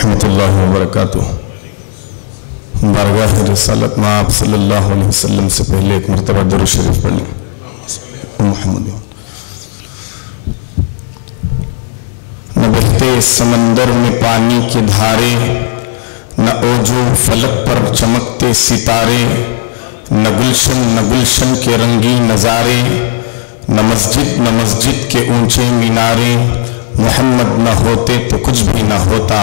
ورحمۃ اللہ وبرکاتہ. بارگاہ رسالت میں آپ صلی اللہ علیہ وسلم سے پہلے ایک مرتبہ درود شریف پڑھ لیں. محمد نہ بہتے سمندر میں پانی کے دھارے، نہ اوجو فلک پر چمکتے ستارے، نہ گلشن کے رنگین نظارے، نہ مسجد کے اونچے مینارے. محمد نہ ہوتے تو کچھ بھی نہ ہوتا،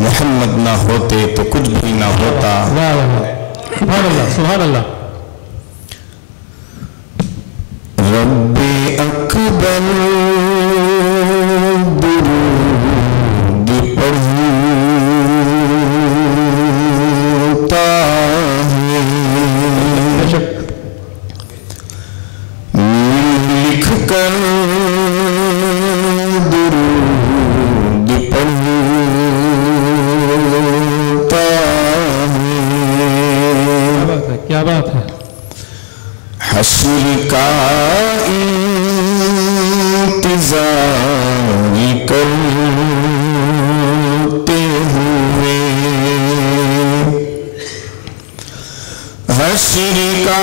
محمد نہ ہوتے تو کچھ بھی نہ ہوتا. سبحان اللہ سبحان اللہ. رب اکبر درود پڑھتا ہے، لکھ کر درود پڑھتا ہے. کیا بات ہے. حشر کا انتظار کرتے ہوئے، حشر کا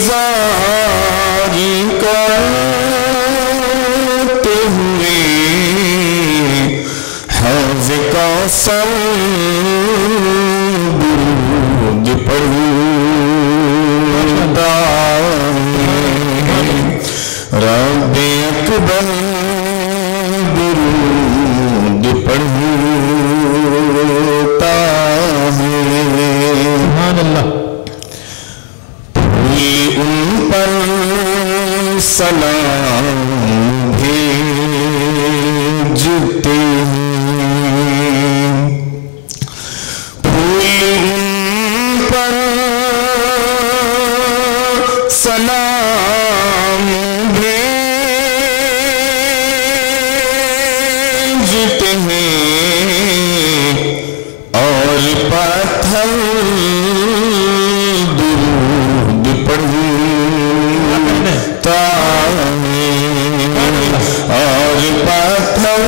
انتظار کرتے ہوئے، حوض کوثر پڑھتا ہے. رب اکبر درود پڑھتا ہے. سبحان اللہ. پھول ان پر سلام بھیجتے سلام بھیجتے ہیں، اور پتھر درود پڑھتا ہے، اور پتھر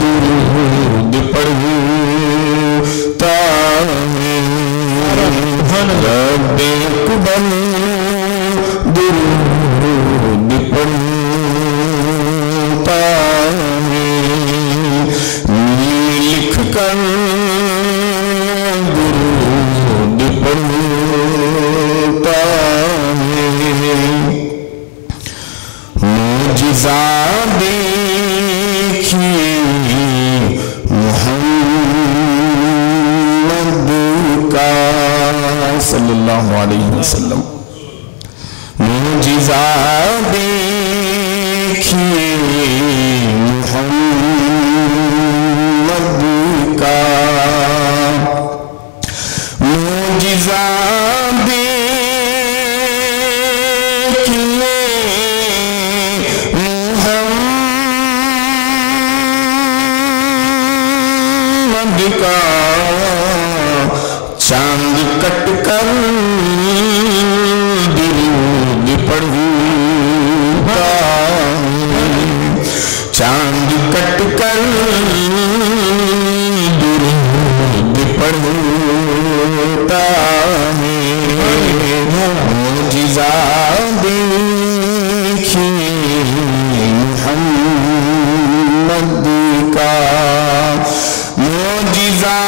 درود پڑھتا ہے. رب اکبر درود پڑھتا ہے، لکھ کر درود پڑھتا ہے. معجزہ دیکھیے محمد کا صلی اللہ علیہ وسلم. معجزہ دیکھیے محمد کا، معجزہ دیکھیے محمد کا. چاند کٹ کر درود پڑھتا ہے، چاند کٹ کر درود پڑھتا ہے. معجزہ دیکھیے محمد کا، معجزہ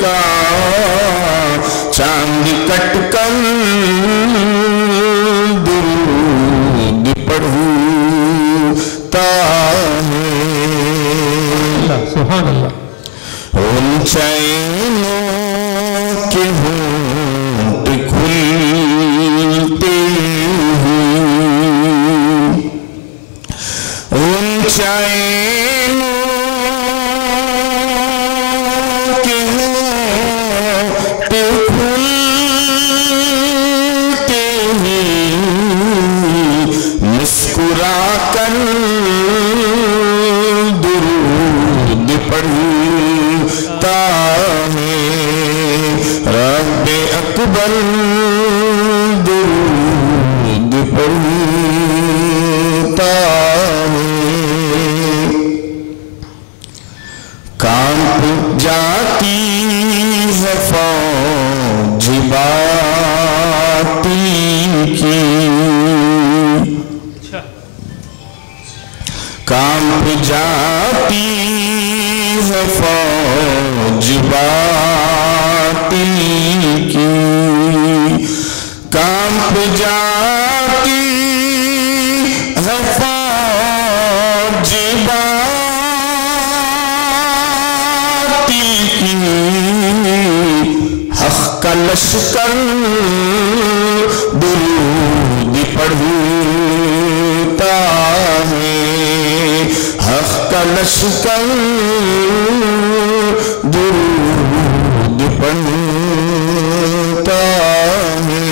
کا. چاند کٹ کر درود پڑھتا ہے. سبحان اللہ. ان چینوں کے ہونٹ کھلتے ہیں، ان چینوں مسکرا کر درود کانپ جاتی ہے فوج باطل کی، کانپ جاتی ہے فوج باطل کی، حق کا لشکر درود پڑھتا ہے، حق کا لشکر درود پڑھتا ہے،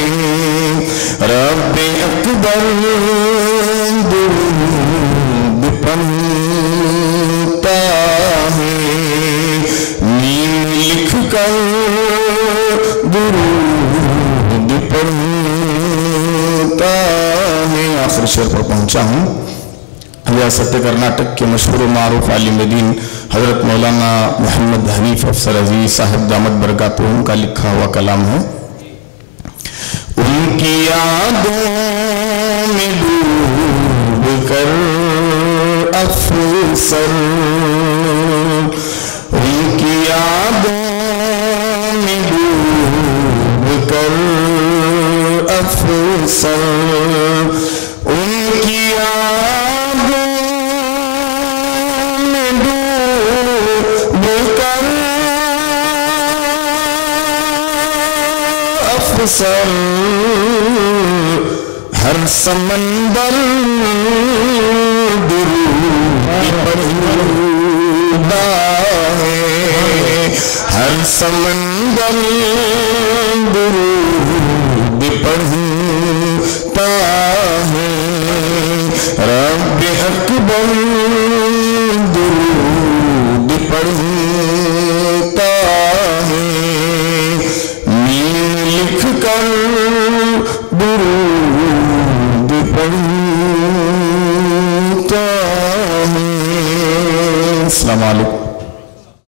رب اکبر درود پڑھتا ہے، نیم لکھ کر درود پڑھتا ہے۔ آخر شعر پر پہنچا ہوں۔ ریاست کرناٹک کے مشہور و معروف عالم دین حضرت مولانا محمد حنیف افسر عزیز صاحب دامت برکاتہم کا لکھا ہوا کلام ہے۔ ان کی یادوں میں ڈوب کر افسر، ان کی یادوں میں ڈوب کر افسر، ان کی یادوں میں ڈوب کر افسر، ہر سمندر درود پڑھتا ہے، ہر سمندر درود پڑھتا